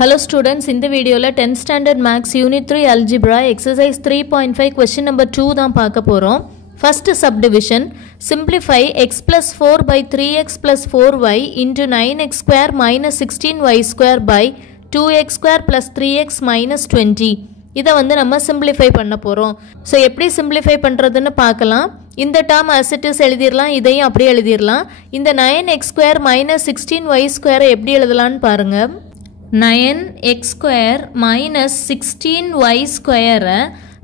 Hello students, in the video 10th standard maths unit 3 algebra exercise 3.5 question number 2 தான் பார்க்க போறோம். First subdivision, simplify x plus 4 by 3x plus 4y into 9x square minus 16y square by 2x square plus 3x minus 20. இதை வந்து நம்ம simplify பண்ண போறோம். So எப்படி simplify பண்றதுன்னு பார்க்கலாம். இந்த term as it is எழுதிரலாம், இதையும் அப்படியே எழுதிரலாம். இந்த 9x square minus 16y square எப்படி எழுதலாம்னு பாருங்க. 9x square minus 16y square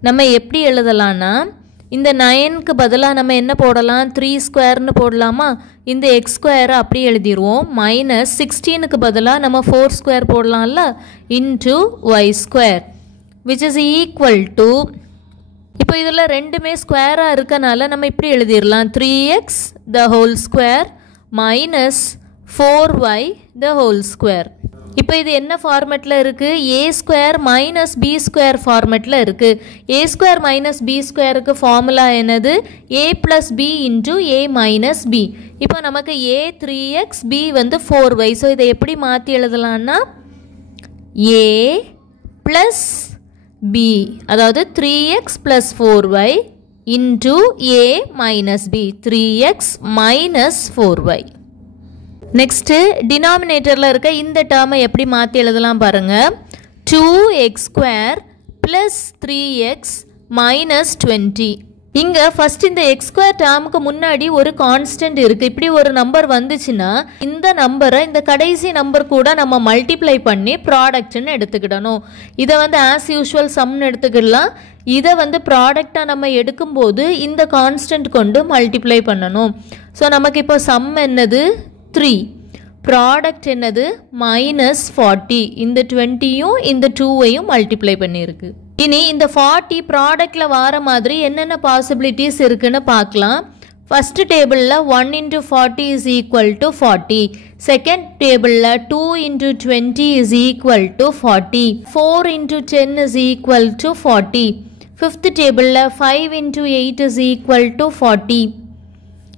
நம்ம எப்படி எழுதலாம்னா இந்த 9க்கு பதிலா நம்ம என்ன போடலாம் 3 ஸ்கொயர்னு போடலாமா இந்த x ஸ்கொயர் அப்படி எழுதிடுவோம் minus 16க்கு பதிலா நம்ம 4 ஸ்கொயர் போடலாம்ல into y square which is equal to இப்போ இதெல்லாம் ரெண்டுமே ஸ்கொயரா இருக்கனால நம்ம இப்படி எழுதிரலாம் 3x the whole square minus 4y the whole square இப்போ இது என்ன ஃபார்மட்ல இருக்கு a square minus b square ஃபார்மட்ல இருக்கு a ஸ்கொயர் மைனஸ் b ஸ்கொயருக்கு ஃபார்முலா என்னது a plus b into a minus b இப்போ நமக்கு a 3x b வந்து 4y ஸோ இதை எப்படி மாற்றி எழுதலாம்னா a plus b அதாவது 3x plus 4y into a minus b 3x minus 4y Next, denominator la irukka இந்த term எப்படி மாத்தி எழுதலாம் பாருங்க 2x square plus 3x minus 20 இங்க first இந்த x square termக்கு முன்னாடி ஒரு constant இருக்கு இப்படி ஒரு நம்பர் வந்துச்சுனா இந்த நம்பரை இந்த கடைசி நம்பர் கூட நம்ம மல்டிப்ளை பண்ணி ப்ராடக்ட் ன்னு எடுத்துக்கிடணும் இத வந்து as usual sum ன்னு எடுத்துக்கலாம் இத வந்து ப்ராடக்ட்டா நம்ம எடுக்கும்போது இந்த கான்ஸ்டன்ட் கொண்டு மல்டிப்ளை பண்ணனும் சோ நமக்கு இப்போ sum என்னது 3 product என்னது minus 40 இந்த 20யும் இந்த 2ஐயும் மல்டிப்ளை பண்ணிருக்கு இனி இந்த 40 ப்ராடக்ட்ல வர மாதிரி என்னென்ன பாசிபிலிட்டிஸ் இருக்குன்னு பார்க்கலாம் first டேபிள்ல 1 into 40 is equal to 40 second டேபிள்ல 2 into 20 is equal to 40 4 into 10 is equal to 40 fifth டேபிள்ல 5 into 8 is equal to 40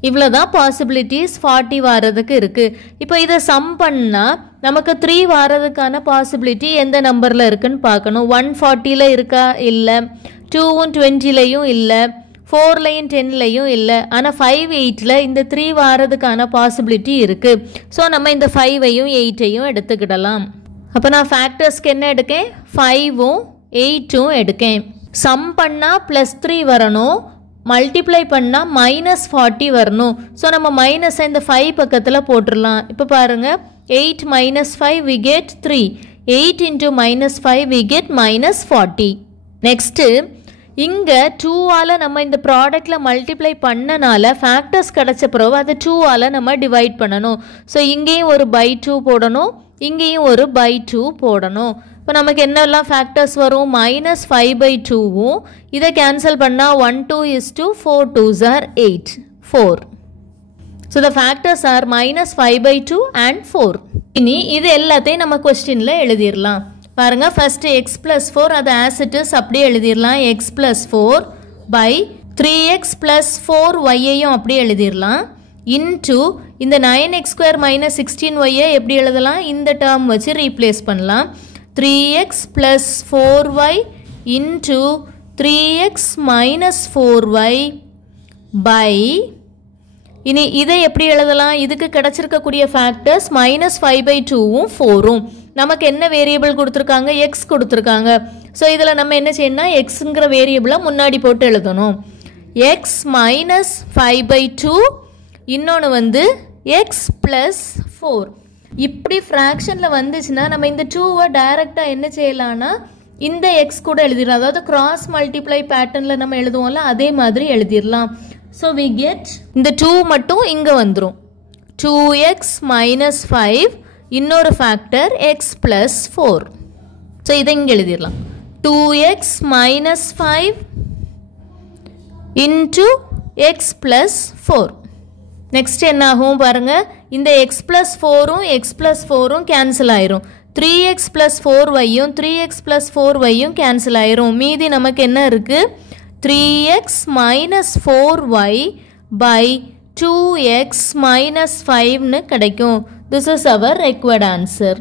இவ்வளவுதான் பாசிபிலிட்டிஸ் 40 வரதுக்கு இருக்கு இப்போ இத சம் பண்ணா நமக்கு 3 வரதுக்கான பாசிபிலிட்டி எந்த நம்பர்ல இருக்குன்னு பார்க்கணும் 140 ல இருக்கா இல்ல 2 20 லயும் இல்ல 4 லயும் 10 லயும் இல்ல ஆனா 5 8 ல இந்த 3 வரதுக்கான பாசிபிலிட்டி இருக்கு சோ நம்ம இந்த 5 ஐயும் 8 ஐயும் எடுத்துக்கிடலாம் அப்ப நான் ஃபேக்டர்ஸ்க்கு என்ன எடுக்கேன் 5 உம் 8 உம் எடுக்கேன் சம் பண்ணா +3 வரணும் மல்டிப்ளை பண்ணா -40 வரணும் சோ நம்ம மைனஸ் இந்த 5 பக்கத்துல போட்டுறலாம் இப்போ பாருங்க 8 minus 5 we get 3 8 into -5 we get -40 next இங்க 2 ஆல நம்ம இந்த ப்ராடக்ட்ல மல்டிப்ளை பண்ணனால ஃபேக்டர்ஸ் கிடைச்ச பிறகு அது 2 ஆல நம்ம டிவைட் பண்ணனும் சோ இங்கேயும் ஒரு by 2 போடணும் இங்கேயும் ஒரு by 2 போடணும் இப்போ நமக்கு என்னெல்லாம் ஃபேக்டர்ஸ் வரும் -5/2 வும் இத கேன்சல் பண்ணா 1 2 is to 4 2s are 8 4 so the factors are -5/2 and 4 இனி இது எல்லாத்தையும் நம்ம क्वेश्चनல எழுதிரலாம் பாருங்க first x plus 4 அது as it is அப்படியே எழுதிரலாம் x plus 4 by 3x plus 4y ஐயும் அப்படியே எழுதிரலாம் into இந்த 9x square minus 16y ஐ எப்படி எழுதலாம் இந்த டேர்ம் வச்சு ரீப்ளேஸ் பண்ணலாம் 3x plus 4y into 3x minus 4y by இனி இதை எப்படி எழுதலாம் இதுக்கு கிடைச்சிருக்க கூடிய ஃபேக்டர்ஸ் -5/2 உம் 4 உம் நமக்கு என்ன வேரியபிள் கொடுத்திருக்காங்க x கொடுத்திருக்காங்க சோ இதல நம்ம என்ன செய்யணும் xங்கற வேரியபிளை முன்னாடி போட்டு எழுதணும் x -5/2 இன்னொன்னு வந்து x plus 4 இப்படி ஃபிராக்ஷன்ல வந்துச்சுனா நம்ம இந்த 2 டைரக்ட்டா என்ன செய்யலாம்னா இந்த x கூட எழுதிரலாம் அதாவது கிராஸ் மல்டிப்ளை பேட்டர்ன்ல நம்ம எழுதுவோம்ல அதே மாதிரி எழுதிரலாம் so we get இந்த 2 மட்டும் இங்க வந்துரும் 2x - 5 இன்னொரு ஃபேக்டர் x plus 4 so இத இங்க எழுதிரலாம் 2x - 5 into x plus 4 next என்ன ஆகும் பாருங்க இந்த x plus 4 உம் x plus 4 உம் கேன்சல் ஆயிரும் 3x plus 4y உம் 3x plus 4y உம் கேன்சல் ஆயிரும் மீதி நமக்கு என்ன இருக்கு 3x minus 4y by 2x minus 5 ன்னு கிடைக்கும் this is our required answer